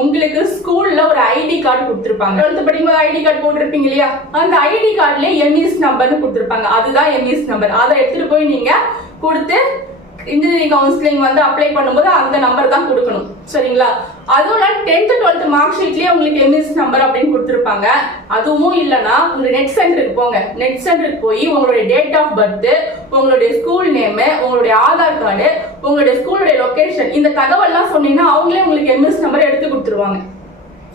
உங்களுக்கு ஸ்கூல்ல ஒரு ஐடி கார்டு கொடுத்திருப்பாங்க. 12th படிக்கும்போது ஐடி கார்டு போட்டிருப்பீங்க இல்லையா, அந்த ஐடி கார்டுல எம்இஎஸ் நம்பர்னு கொடுத்திருப்பாங்க. அதுதான் எம்இஎஸ் நம்பர். அதை எடுத்துட்டு போய் நீங்க கொடுத்து இன்ஜினியரிங் கவுன்சிலிங் அப்ளை பண்ணும்போது அந்த நம்பர் தான் கொடுக்கணும். சரிங்களா? அதோட 10th 12th மார்க் ஷீட்லயே உங்களுக்கு எம்இஎஸ் நம்பர் அப்படின்னு கொடுத்திருப்பாங்க. அதுவும் இல்லைன்னா உங்க நெட் சென்டருக்கு போங்க. நெட் சென்டருக்கு போய் உங்களுடைய டேட் ஆஃப் பர்த், உங்களுடைய ஸ்கூல் நேம், உங்களுடைய ஆதார் கார்டு, உங்களுடைய ஸ்கூலுடைய லொகேஷன், இந்த தகவல்லாம் சொன்னீங்கன்னா அவங்களே உங்களுக்கு எம்இஎஸ் நம்பர் எடுத்து கொடுத்துருவாங்க.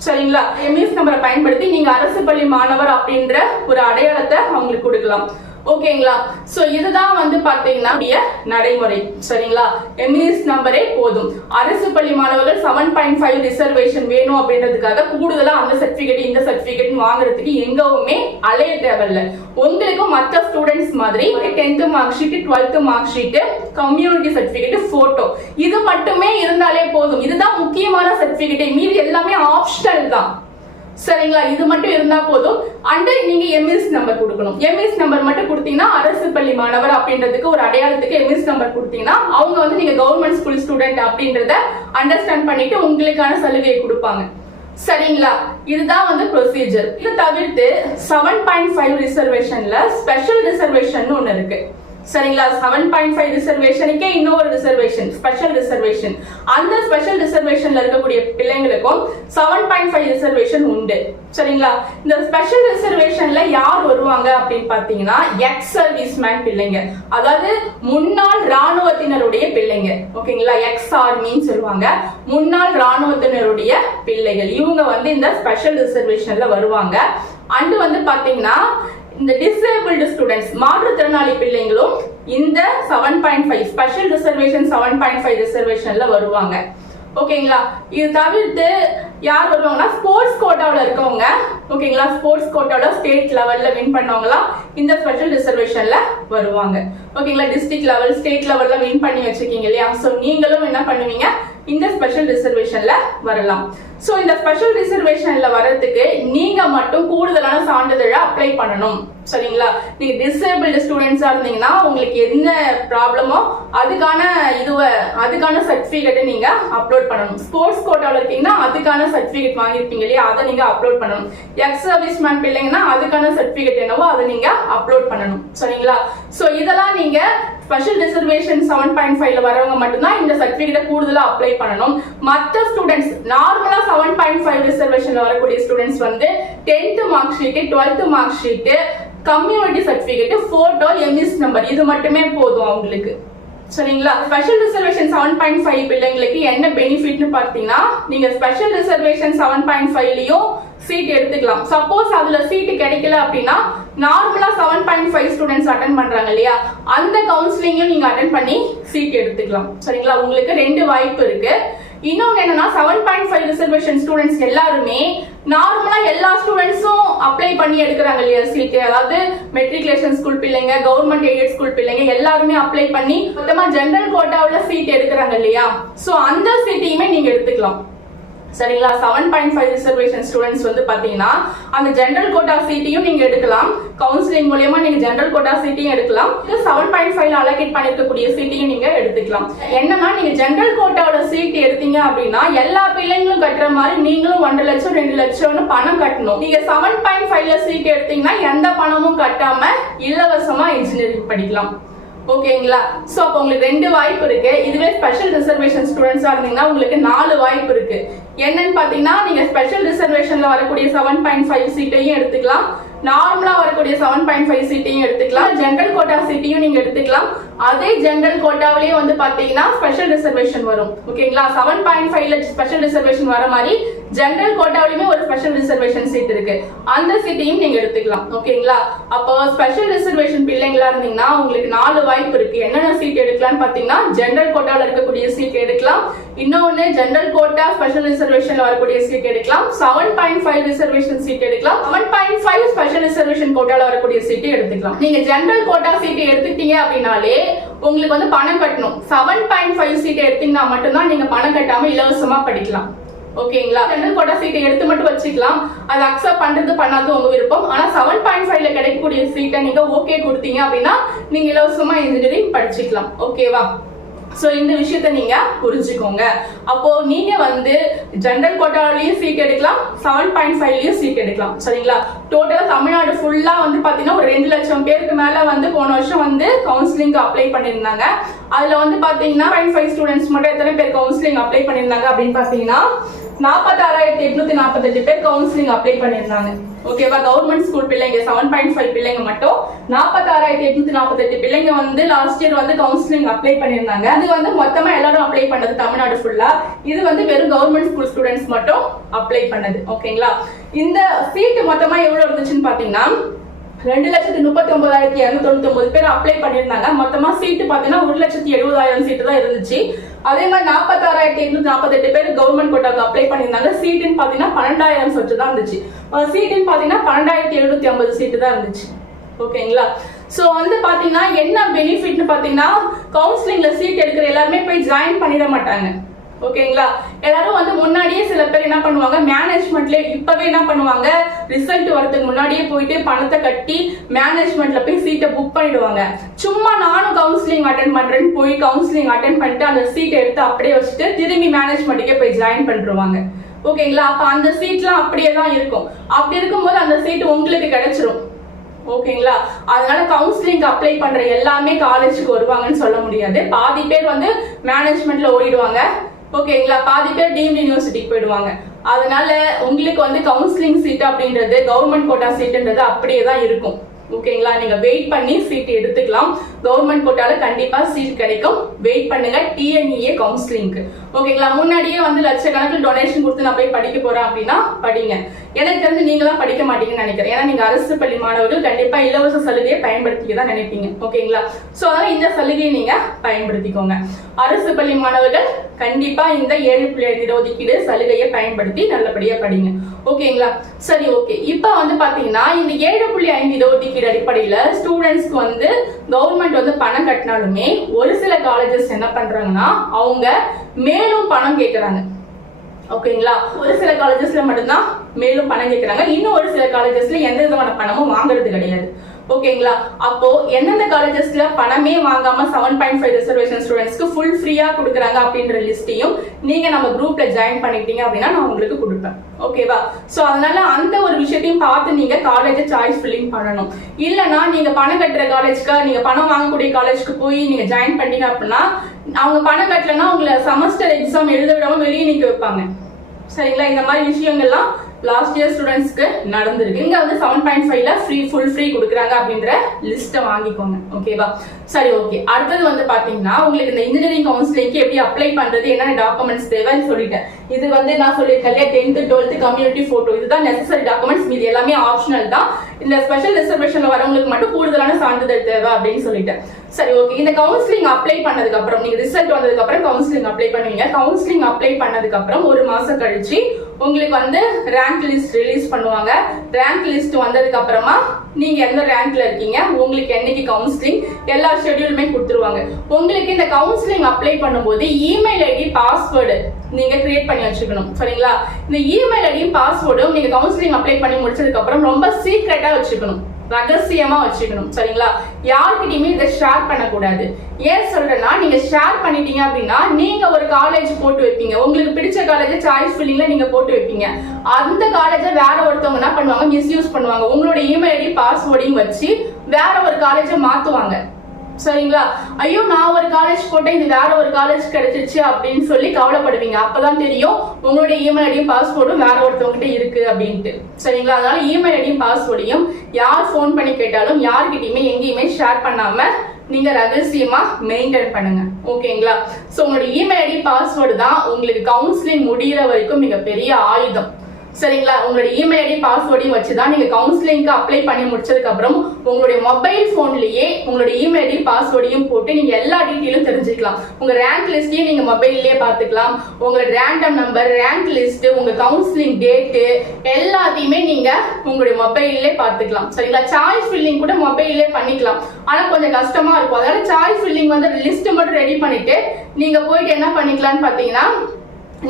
சரிங்களா? எம்இஎஸ் நம்பரை பயன்படுத்தி நீங்க அரசு பள்ளி மாணவர் அப்படின்ற ஒரு அடையாளத்தை அவங்களுக்கு கொடுக்கலாம். ஓகேங்களா? சோ இதுதான் பாத்தீங்கன்னா நடைமுறை. சரிங்களா? எம்இஎஸ் நம்பரே போதும். அரசு பள்ளி மாணவர்கள் 7.5 ரிசர்வேஷன் வேணும் அப்படின்றதுக்காக கூடுதலா அந்த சர்டிபிகேட் இந்த சர்டிபிகேட் வாங்குறதுக்கு எங்கவுமே அலைய தேவையில்லை. உங்களுக்கும் மற்ற ஸ்டூடெண்ட்ஸ் மாதிரி 10th mark sheet, 12th mark sheet, community certificate, photo இது மட்டுமே இருந்தாலே போதும். இதுதான் முக்கியமான சர்டிபிகேட், மீதி எல்லாமே ஆப்ஷனல் தான். சரிங்களா? இது மட்டும் இருந்தா போதும். அண்ட் நீங்க எம்இஎஸ் நம்பர் கொடுக்கணும். எம்இஎஸ் நம்பர் மட்டும் கொடுத்தீங்கன்னா அரசு பள்ளி மாணவர் அப்படின்றதுக்கு ஒரு அடையாளத்துக்கு எம்இஎஸ் நம்பர் கொடுத்தீங்கன்னா அவங்க நீங்க கவர்மெண்ட் ஸ்கூல் ஸ்டூடெண்ட் அப்படின்றத அண்டர்ஸ்டாண்ட் பண்ணிட்டு உங்களுக்கான சலுகையை கொடுப்பாங்க. சரிங்களா? இதுதான் ப்ரொசீஜர். இது தவிர்த்து 7.5 ரிசர்வேஷன்ல ஸ்பெஷல் ரிசர்வேஷன் ஒன்னு இருக்கு. சரிங்களா? 7.5 ரிசர்வேஷனுக்கே இன்னொரு ரிசர்வேஷன், ஸ்பெஷல் ரிசர்வேஷன். அந்த ஸ்பெஷல் ரிசர்வேஷன்ல இருக்கக்கூடிய பிள்ளைங்களுக்கும் 7.5 ரிசர்வேஷன் உண்டு. சரிங்களா? இந்த ஸ்பெஷல் ரிசர்வேஷன்ல யார் வருவாங்க அப்படின்னு பாத்தீங்கன்னா எக்ஸ் சர்வீஸ்மேன் பிள்ளைங்க, அதாவது முன்னாள் ராணுவத்தினருடைய பிள்ளைங்க. ஓகேங்களா? எக்ஸ் ஆர்மின்னு சொல்லுவாங்க, முன்னாள் ராணுவத்தினருடைய பிள்ளைகள். இவங்க வந்து இந்த ஸ்பெஷல் ரிசர்வேஷன்ல வருவாங்க. அண்டு வந்து பாத்தீங்கன்னா இந்த டிசேபிள்டு ஸ்டூடெண்ட்ஸ், மாற்றுத்திறனாளி பிள்ளைங்களும் இந்த 7.5 ஸ்பெஷல் ரிசர்வேஷன் 7.5 ரிசர்வேஷன்ல வருவாங்க. ஓகேங்களா? இது தவிர்த்து யார் வருவாங்கன்னா ஸ்போர்ட்ஸ் கோட்டாவில் இருக்கவங்க. ஓகேங்களா? ஸ்போர்ட்ஸ் கோட்டாவில் ஸ்டேட் லெவல்ல வின் பண்ணவங்களாம் இந்த ஸ்பெஷல் ரிசர்வேஷன்ல வருவாங்க. ஓகேங்களா? டிஸ்ட்ரிக்ட் லெவல், ஸ்டேட் லெவல்ல வின் பண்ணி வச்சிருக்கீங்க இல்லையா? சோ நீங்களும் என்ன பண்ணுவீங்க, இந்த ஸ்பெஷல் ரிசர்வேஷன்ல வரலாம். சோ இந்த ஸ்பெஷல் ரிசர்வேஷன்ல வரதுக்கு நீங்க மட்டும் கூடுதலான சான்றிதழை அப்ளை பண்ணணும். சரிங்களா? நீங்க டிசேபிள்டு ஸ்டூடெண்ட்ஸா இருந்தீங்கன்னா உங்களுக்கு என்ன ப்ராப்ளமோ அதுக்கான சர்டிபிகேட்டை நீங்க அப்லோட் பண்ணணும். ஸ்போர்ட்ஸ் கோட்டாவில் இருக்கீங்கன்னா அதுக்கான சர்டிபிகேட் வாங்கியிருப்பீங்க இல்லையா, அதை நீங்க அப்லோட் பண்ணணும். எக்ஸ் சர்வீஸ்மேன் பிள்ளைங்கன்னா அதுக்கான சர்டிபிகேட் என்னவோ அதை நீங்க அப்லோட் பண்ணணும். சரிங்களா? சோ இதெல்லாம் நீங்க ஸ்பெஷல் ரிசர்வேஷன் 7.5ல வரவங்க மட்டும்தான் இந்த சர்டிபிகேட்டை கூடுதலா அப்ளை பண்ணணும். மற்ற ஸ்டூடெண்ட்ஸ் நார்மலா 7.5 ரிசர்வேஷன்ல வரக்கூடிய ஸ்டூடெண்ட்ஸ் வந்து 10th mark sheet, 12th mark sheet, community certificate, photo, EMIS number, இது மட்டுமே போதும் அவங்களுக்கு. சரிங்களா? ஸ்பெஷல் ரிசர்வேஷன் 7.5 பிள்ளைங்களுக்கு என்ன பெனிஃபிட்னு பார்த்தீங்கன்னா, நீங்க ஸ்பெஷல் ரிசர்வேஷன் 7.5லயும் சீட் எடுத்துக்கலாம். சப்போஸ் அதுல சீட் கிடைக்கல அப்படின்னா நார்மலா 7.5 ஸ்டூடெண்ட்ஸ் அட்டென்ட் பண்றாங்க இல்லையா, அந்த கவுன்சிலிங்கும் நீங்க அட்டென்ட் பண்ணி சீட் எடுத்துக்கலாம். சரிங்களா? உங்களுக்கு 2 வாய்ப்பு இருக்கு. இன்னொன்னு என்னன்னா 7.5 ரிசர்வேஷன் ஸ்டூடெண்ட்ஸ் எல்லாருமே நார்மலா எல்லா ஸ்டூடெண்ட்ஸும் அப்ளை பண்ணி எடுக்கிறாங்க இல்லையா சீட், அதாவது மெட்ரிகுலேஷன் ஸ்கூல் பிள்ளைங்க, கவர்மெண்ட் எய்டட் ஸ்கூல் பிள்ளைங்க எல்லாருமே அப்ளை பண்ணி மொத்தமா ஜெனரல் கோட்டாவுல சீட் எடுக்கிறாங்க இல்லையா, சோ அந்த சீட்டையுமே நீங்க எடுத்துக்கலாம். சரிங்களா? 7.5 ரிசர்வேஷன் ஸ்டூடெண்ட்ஸ் வந்து பாத்தீங்கன்னா அந்த ஜெனரல் கோட்டா சீட்டையும் நீங்க எடுக்கலாம். கவுன்சிலிங் மூலமா நீங்க ஜெனரல் கோட்டா சீட்டையும் எடுக்கலாம். 7.5ல அலோகேட் பண்ணிருக்கக்கூடிய சீட்டையும் நீங்க எடுத்துக்கலாம். என்னன்னா நீங்க ஜெனரல் கோட்டாவோட சீட் எடுத்தீங்க அப்படின்னா எல்லா பிள்ளைங்களும் கட்டுற மாதிரி நீங்களும் 1.5 லட்சம் 2 லட்சம்னு பணம் கட்டணும். நீங்க 7.5ல சீட் எடுத்தீங்கன்னா எந்த பணமும் கட்டாம இலவசமா இன்ஜினியரிங் படிக்கலாம். ஓகேங்களா? சோ அப்ப உங்களுக்கு 2 வாய்ப்பு இருக்கு. இதுவே ஸ்பெஷல் ரிசர்வேஷன் ஸ்டூடெண்ட்ஸா இருந்தீங்கன்னா உங்களுக்கு 4 வாய்ப்பு இருக்கு. என்னன்னு பாத்தீங்கன்னா நீங்க ஸ்பெஷல் ரிசர்வேஷன்ல வரக்கூடிய 7.5 சீட்டையும் எடுத்துக்கலாம், நார்மலா வரக்கூடிய 7.5 சீட்டையும் எடுத்துக்கலாம், ஜெனரல் கோட்டா சீட்டையும் நீங்க எடுத்துக்கலாம். அதே ஜெனரல் கோட்டாவிலேயே வந்து பாத்தீங்கன்னா ஸ்பெஷல் ரிசர்வேஷன் வரும். ஓகேங்களா? 7.5ல ஸ்பெஷல் ரிசர்வேஷன் வர மாதிரி ஜெனரல் கோட்டாவிலுமே ஒரு ஸ்பெஷல் ரிசர்வேஷன் சீட் இருக்கு, அந்த சீட்டையும் நீங்க எடுத்துக்கலாம். ஓகேங்களா? அப்போ ஸ்பெஷல் ரிசர்வேஷன் பிள்ளைங்களா இருந்தீங்கன்னா உங்களுக்கு 4 வாய்ப்பு இருக்கு. என்னென்ன சீட் எடுக்கலாம்னு பாத்தீங்கன்னா ஜெனரல் கோட்டாவில் இருக்கக்கூடிய சீட் எடுக்கலாம், இன்னொன்னு ஜெனரல் கோட்டா ஸ்பெஷல் ரிசர்வேஷன்ல வரக்கூடிய சீட் எடுக்கலாம், 7.5 ரிசர்வேஷன் சீட் எடுக்கலாம், 7.5 ஸ்பெஷல் ரிசர்வேஷன் கோட்டால வரக்கூடிய சீட் எடுத்துக்கலாம். நீங்க ஜெனரல் கோட்டா சீட் எடுத்துட்டீங்க அப்படின்னாலே உங்களுக்கு வந்து பணம் கட்டணும். 7.5 சீட் எடுத்தீங்கன்னா மட்டும்தான் நீங்க பணம் கட்டாம இலவசமா படிக்கலாம். ஓகேங்களா? ஜெனரல் கோட்டா சீட்டை எடுத்து மட்டும் வச்சுக்கலாம், அது அக்செப்ட் பண்றது பண்ணாது உங்க விருப்பம். ஆனா 7.5ல கிடைக்கக்கூடிய சீட்டை நீங்க ஓகே கொடுத்தீங்க அப்படின்னா நீங்க இலவசமா இன்ஜினியரிங் படிச்சுக்கலாம். ஓகேவா? சோ இந்த விஷயத்த நீங்க புரிஞ்சுக்கோங்க. அப்போ நீங்க வந்து ஜெனரல் கோட்டாவிலயும் சீட் எடுக்கலாம், 7.5லயும் சீட் எடுக்கலாம். சரிங்களா? டோட்டலா தமிழ்நாடு ஃபுல்லா வந்து பாத்தீங்கன்னா ஒரு 2 லட்சம் பேருக்கு மேல வந்து போன வருஷம் வந்து கவுன்சிலிங் அப்ளை பண்ணிருந்தாங்க. அதுல வந்து பாத்தீங்கன்னா 7.5 ஸ்டூடெண்ட்ஸ் மட்டும் எத்தனை பேர் கவுன்சிலிங் அப்ளை பண்ணிருந்தாங்க அப்படின்னு பாத்தீங்கன்னா 46,848 பேர் கவுன்சிலிங் அப்ளை பண்ணிருந்தாங்க. ஓகேவா? கவர்மெண்ட் ஸ்கூல் பிள்ளைங்க 7.5 பிள்ளைங்க மட்டும் 46,848 பிள்ளைங்க வந்து லாஸ்ட் இயர் வந்து கவுன்சிலிங் அப்ளை பண்ணிருந்தாங்க. அது வந்து மொத்தமா எல்லாரும் அப்ளை பண்ணது தமிழ்நாடு ஃபுல்லா. இது வந்து வெறும் கவர்மெண்ட் ஸ்கூல் ஸ்டூடெண்ட்ஸ் மட்டும் அப்ளை பண்ணது. ஓகேங்களா? இந்த சீட் மொத்தமா எவ்வளவு இருந்துச்சுன்னு பாத்தீங்கன்னா 2,39,299 பேர் அப்ளை பண்ணிருந்தாங்க. மொத்தமா சீட்டு பாத்தீங்கன்னா 1,70,000 சீட்டு தான் இருந்துச்சு. அதே மாதிரி 46,848 பேர் கவர்மெண்ட் கோட்டாக்கு அப்ளை பண்ணிருந்தாங்க. சீட்டுன்னு பாத்தீங்கன்னா 12,000 சீட்டு தான் இருந்துச்சு. சீட்டுன்னு பாத்தீங்கன்னா 12,750 சீட்டு தான் இருந்துச்சு. ஓகேங்களா? சோ வந்து பாத்தீங்கன்னா என்ன பெனிஃபிட்னு பாத்தீங்கன்னா கவுன்சிலிங்ல சீட் எடுக்கிற எல்லாருமே போய் ஜாயின் பண்ணிட மாட்டாங்க. ஓகேங்களா? எல்லாரும் வந்து முன்னாடியே சில பேர் என்ன பண்ணுவாங்க, மேனேஜ்மெண்ட்ல இப்பவே என்ன பண்ணுவாங்க, ரிசல்ட் வரதுக்கு முன்னாடியே போயிட்டு பணத்தை கட்டி மேனேஜ்மெண்ட்ல போய் சீட்டை புக் பண்ணிடுவாங்க. சும்மா நானும் கவுன்சிலிங் அட்டென்ட் பண்றேன்னு போய் கவுன்சிலிங் அட்டென்ட் பண்ணிட்டு அந்த சீட்டை எடுத்து அப்படியே வச்சுட்டு திரும்பி மேனேஜ்மெண்ட்டுக்கே போய் ஜாயின் பண்ணிடுவாங்க. ஓகேங்களா? அப்ப அந்த சீட்லாம் அப்படியே தான் இருக்கும். அப்படி இருக்கும்போது அந்த சீட் உங்களுக்கு கிடைச்சிரும். ஓகேங்களா. அதனால கவுன்சிலிங் அப்ளை பண்ற எல்லாமே காலேஜுக்கு வருவாங்கன்னு சொல்ல முடியாது. பாதி பேர் வந்து மேனேஜ்மெண்ட்ல ஓடிடுவாங்க, ஓகேங்களா, பாதி பேர் டீம்டு யூனிவர்சிட்டிக்கு போயிடுவாங்க. அதனால உங்களுக்கு வந்து கவுன்சிலிங் சீட் அப்படின்றது கவர்மெண்ட் கோட்டா சீட்ன்றது அப்படியே தான் இருக்கும். ஓகேங்களா, நீங்க வெயிட் பண்ணி சீட் எடுத்துக்கலாம். கவர்மெண்ட் கோட்டால கண்டிப்பா சீட் கிடைக்கும். வெயிட் பண்ணுங்க டிஎன்இஏ கவுன்சிலிங்க்கு. ஓகேங்களா, முன்னாடியே வந்து லட்சக்கணக்கில் டொனேஷன் கொடுத்து நான் போய் படிக்க போறேன் அப்படின்னா படிங்க. எனக்கு தெரிஞ்சு நீங்களாம் படிக்க மாட்டீங்கன்னு நினைக்கிறேன். ஏன்னா நீங்க அரசு பள்ளி மாணவர்கள் கண்டிப்பா இலவச சலுகையை பயன்படுத்திக்க தான் நினைப்பீங்க. ஓகேங்களா, சோ அதனால இந்த சலுகையை நீங்க பயன்படுத்திக்கோங்க. அரசு பள்ளி மாணவர்கள் கண்டிப்பா இந்த 7.5 ஒதுக்கீடு சலுகையை பயன்படுத்தி நல்லபடியா படிங்க. ஓகேங்களா, சரி, ஓகே. இப்ப வந்து பாத்தீங்கன்னா இந்த 7.5 ஒதுக்கீடு அடிப்படையில ஸ்டூடெண்ட்ஸ்க்கு வந்து கவர்மெண்ட் வந்து பணம் கட்டினாலுமே ஒரு சில காலேஜஸ் என்ன பண்றாங்கன்னா அவங்க மேலும் பணம் கேட்கறாங்க. ஓகேங்களா, ஒரு சில காலேஜஸ்ல மட்டும்தான் மேலும் பணம் கேட்கறாங்க. இன்னும் ஒரு சில காலேஜஸ்ல எந்த விதமான பணமும் வாங்குறது கிடையாது. ஓகேங்களா, அப்போ எந்தெந்த காலேஜஸ்ல பணமே வாங்காம 7.5 ரிசர்வேஷன் ஸ்டூடெண்ட்ஸ்க்கு ஃபுல் ஃப்ரீயா கொடுக்குறாங்க அப்படின்ற லிஸ்டையும் நீங்க நம்ம குரூப்ல ஜாயின் பண்ணிட்டீங்க அப்படின்னா நான் உங்களுக்கு கொடுப்பேன். ஓகேவா, சோ அதனால அந்த ஒரு விஷயத்தையும் பார்த்து நீங்க காலேஜை சாய்ஸ் ஃபில்லிங் பண்ணணும். இல்லைன்னா நீங்க பணம் கட்டுற காலேஜ்க்கு, நீங்க பணம் வாங்கக்கூடிய காலேஜ்க்கு போய் நீங்க ஜாயின் பண்ணீங்க அப்படின்னா அவங்க பணம் கட்டலன்னா உங்களை செமஸ்டர் எக்ஸாம் எழுத விடாம வெளியே நிக்க வைப்பாங்க. சரிங்களா, இந்த மாதிரி விஷயங்கள்லாம் லாஸ்ட் இயர் ஸ்டூடெண்ட்ஸ்க்கு நடந்திருக்கு. இங்க வந்து 7.5ல ஃபுல் ஃப்ரீ கொடுக்குறாங்க அப்படின்ற லிஸ்ட்டை வாங்கிக்கோங்க. ஓகேவா, சரி, ஓகே. அடுத்தது வந்து பாத்தீங்கன்னா உங்களுக்கு இந்த இன்ஜினியரிங் கவுன்சிலிங்க்கு எப்படி அப்ளை பண்றது, என்னென்ன டாக்குமெண்ட்ஸ் தேவைன்னு சொல்லிட்டேன். இது வந்து நான் சொல்லியிருக்கேன் 10th 12th கம்யூனிட்டி போட்டோ, இதுதான் நெசசரி டாக்குமெண்ட்ஸ். இது எல்லாமே ஆப்ஷனல் தான். இந்த ஸ்பெஷல் ரிசர்வேஷன்ல வரவங்களுக்கு மட்டும் கூடுதலான சான்றிதழ் தேவை அப்படின்னு சொல்லிட்டேன். சரி, ஓகே. இந்த கவுன்சிலிங் அப்ளை பண்ணதுக்கு அப்புறம் நீங்க ரிசல்ட் வந்ததுக்கு அப்புறம் கவுன்சிலிங் அப்ளை பண்ணுவீங்க. கவுன்சிலிங் அப்ளை பண்ணதுக்கு அப்புறம் ஒரு மாசம் கழிச்சு உங்களுக்கு வந்து ரேங்க் லிஸ்ட் ரிலீஸ் பண்ணுவாங்க. ரேங்க் லிஸ்ட் வந்ததுக்கு அப்புறமா நீங்க எந்த ரேங்க்ல இருக்கீங்க, உங்களுக்கு என்னைக்கு கவுன்சிலிங், எல்லா ஷெட்யூலுமே கொடுத்துருவாங்க. உங்களுக்கு இந்த கவுன்சிலிங் அப்ளை பண்ணும்போது இமெயில் ஐடி பாஸ்வேர்டு நீங்க கிரியேட் பண்ணி வச்சுக்கணும். சரிங்களா, இந்த இமெயில் ஐடியும் பாஸ்வேர்டும் நீங்க கவுன்சிலிங் அப்ளை பண்ணி முடிச்சதுக்கு அப்புறம் ரொம்ப சீக்ரெட்டா வச்சுக்கணும், ரகசியமா வச்சுக்கணும். சரிங்களா, யார்கிட்டயுமே இதை ஷேர் பண்ணக்கூடாது. ஏன் சொல்றேன்னா நீங்க ஷேர் பண்ணிட்டீங்க அப்படின்னா நீங்க ஒரு காலேஜ் போட்டு வைப்பீங்க, உங்களுக்கு பிடிச்ச காலேஜ் சாய்ஸ் ஃபில்லிங்ல நீங்க போட்டு வைப்பீங்க. அந்த காலேஜை வேற ஒருத்தவங்க என்ன பண்ணுவாங்க, மிஸ்யூஸ் பண்ணுவாங்க. உங்களோட இமெயில் ஐடி பாஸ்வேர்டையும் வச்சு வேற ஒரு காலேஜை மாத்துவாங்க. சரிங்களா, ஐயோ நான் ஒரு காலேஜ் போட்டேன் இது வேற ஒரு காலேஜ் கிடைச்சிருச்சு அப்படின்னு சொல்லி கவலைப்படுவீங்க. அப்பதான் தெரியும் உங்களுடைய இமெயில் ஐடியும் பாஸ்வேர்டும் வேற ஒருத்தவங்கிட்ட இருக்கு அப்படின்ட்டு. சரிங்களா, அதனால இமெயில் ஐடியும் பாஸ்வேர்டையும் யார் போன் பண்ணி கேட்டாலும் யார்கிட்டயுமே எங்கேயுமே ஷேர் பண்ணாம நீங்க ரகசியமா மெயின்டைன் பண்ணுங்க. ஓகேங்களா, சோ உங்களோட இமெயில் ஐடி பாஸ்வேர்டு தான் உங்களுக்கு கவுன்சிலிங் முடிகிற வரைக்கும் மிகப்பெரிய ஆயுதம். சரிங்களா, உங்களோட இமெயில் ஐடி பாஸ்வேர்டையும் வச்சுதான் நீங்க கவுன்சிலிங்க்கு அப்ளை பண்ணி முடிச்சதுக்கு அப்புறம் உங்களுடைய மொபைல் போன்லயே உங்களோட இமெயில் ஐடி பாஸ்வேர்டையும் போட்டு நீங்க எல்லா டீட்டெயிலும் தெரிஞ்சுக்கலாம். உங்க ரேங்க் லிஸ்டையும் நீங்க மொபைல்லயே பாத்துக்கலாம். உங்களோட ரேண்டம் நம்பர், ரேங்க் லிஸ்ட், உங்க கவுன்சிலிங் டேட்டு எல்லாத்தையுமே நீங்க உங்களுடைய மொபைல்லே பாத்துக்கலாம். சரிங்களா, சாய்ஸ் ஃபில்லிங் கூட மொபைல்லே பண்ணிக்கலாம். ஆனா கொஞ்சம் கஷ்டமா இருக்கும். அதனால சாய்ஸ் ஃபில்லிங் வந்து லிஸ்ட் மட்டும் ரெடி பண்ணிட்டு நீங்க போயிட்டு என்ன பண்ணிக்கலாம்னு பாத்தீங்கன்னா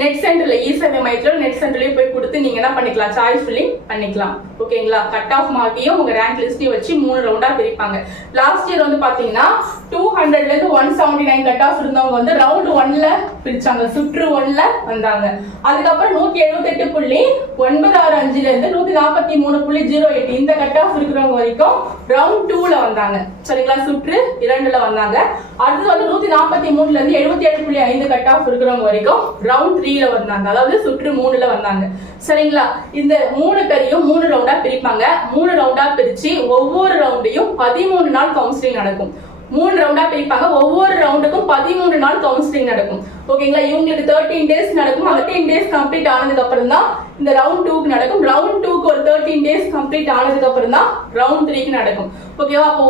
நெட் சென்டர்ல இ-சேவை மையத்துல நெட் சென்டர்லயே போய் கொடுத்து நீங்க என்ன பண்ணிக்கலாம், சாய்ஸ் ஃபில்லிங் பண்ணிக்கலாம். ஓகேங்களா, கட் ஆஃப் மார்க்கையும் உங்க ரேங்க் லிஸ்டையும் வச்சு 3 ரவுண்டா பிரிப்பாங்க. லாஸ்ட் இயர் வந்து பாத்தீங்கன்னா 200ல இருந்து 179 கட் ஆஃப் இருந்தவங்க வந்து ரவுண்ட் 1ல பிரிச்சாங்க, சுற்று 1ல வந்தாங்க. அதுக்கப்புறம் 178.965ல இருந்து 143.08 இந்த கட் ஆஃப் இருக்கிறவங்க வரைக்கும் ரவுண்ட் 2ல வந்தாங்க. சரிங்களா, சுற்று 2ல வந்தாங்க. அடுத்து வந்து 143ல இருந்து 77.5 கட் ஆஃப் இருக்கிறவங்க வரைக்கும் ரவுண்ட் 3ல வந்தாங்க, அதாவது சுற்று 3ல வந்தாங்க. சரிங்களா, இந்த 3 பேரையும் 3 ரவுண்டா பிரிப்பாங்க. 3 ரவுண்டா பிரிச்சு ஒவ்வொரு ரவுண்டையும் 13 நாள் கவுன்சிலிங் நடக்கும். 3 ரவுண்டா பிரிப்பாங்க, ஒவ்வொரு ரவுண்டுக்கும் 13 நாள் கவுன்சிலிங் நடக்கும். ஓகேங்களா, இவங்களுக்கு 13 டேஸ் நடக்கும். 13 டேஸ் கம்ப்ளீட் ஆனதுக்கு அப்புறம் தான் இந்த ரவுண்ட் 2க்கு நடக்கும். ரவுண்ட் 2க்கு ஒரு 13 டேஸ் கம்ப்ளீட் ஆனதுக்கு அப்புறம் தான் ரவுண்ட் 3க்கு நடக்கும். ஓகேவா, அப்போ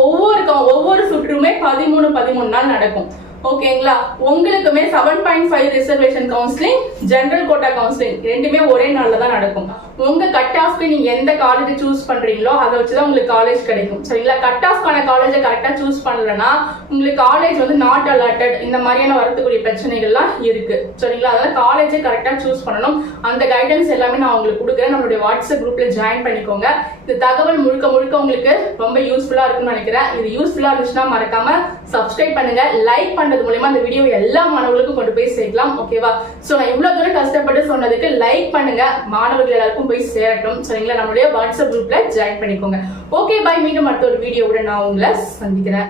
ஒவ்வொரு சுற்றுமே 13 நாள் நடக்கும். ஓகேங்களா, உங்களுக்குமே 7.5 reservation counselling, general quota counselling ரெண்டுமே ஒரே நாள்ல தான் நடக்கும். உங்க கட் ஆஃப்க்கு நீங்க எந்த காலேஜ் சூஸ் பண்றீங்களோ அதை வச்சுதான் உங்களுக்கு காலேஜ் கிடைக்கும். சரிங்களா, கட் ஆஃப்கான காலேஜை கரெக்டா சூஸ் பண்ணலன்னா உங்களுக்கு காலேஜ் வந்து நாட் அலாட்டட் இந்த மாதிரியான வரக்கூடிய பிரச்சனைகள்லாம் இருக்கு. சரிங்களா, அதனால காலேஜை கரெக்டா சூஸ் பண்ணணும். அந்த கைடன்ஸ் எல்லாமே நான் உங்களுக்கு கொடுக்குறேன். நம்மளுடைய வாட்ஸ்அப் குரூப்ல ஜாயின் பண்ணிக்கோங்க. இந்த தகவல் முழுக்க உங்களுக்கு ரொம்ப யூஸ்ஃபுல்லா இருக்கும்னு நினைக்கிறேன். இது யூஸ்ஃபுல்லா இருந்துச்சுன்னா மறக்காம சப்ஸ்கிரைப் பண்ணுங்க, லைக் பண்ணுறது மூலமா அந்த வீடியோ எல்லா மாணவர்களுக்கும் கொண்டு போய் சேர்க்கலாம். ஓகேவா, சோ நான் இவ்வளவு தூரம் கஷ்டப்பட்டு சொன்னதுக்கு லைக் பண்ணுங்க. மாணவர்கள் எல்லாருக்கும் எல்லாருக்கும் போய் சேரட்டும். சரிங்களா? நம்மளுடைய வாட்ஸ்அப் குரூப்ல ஜாயின் பண்ணிக்கோங்க. Okay, bye. மீண்டும் அடுத்த ஒரு வீடியோவுடன் நான் உங்களை சந்திக்கிறேன்.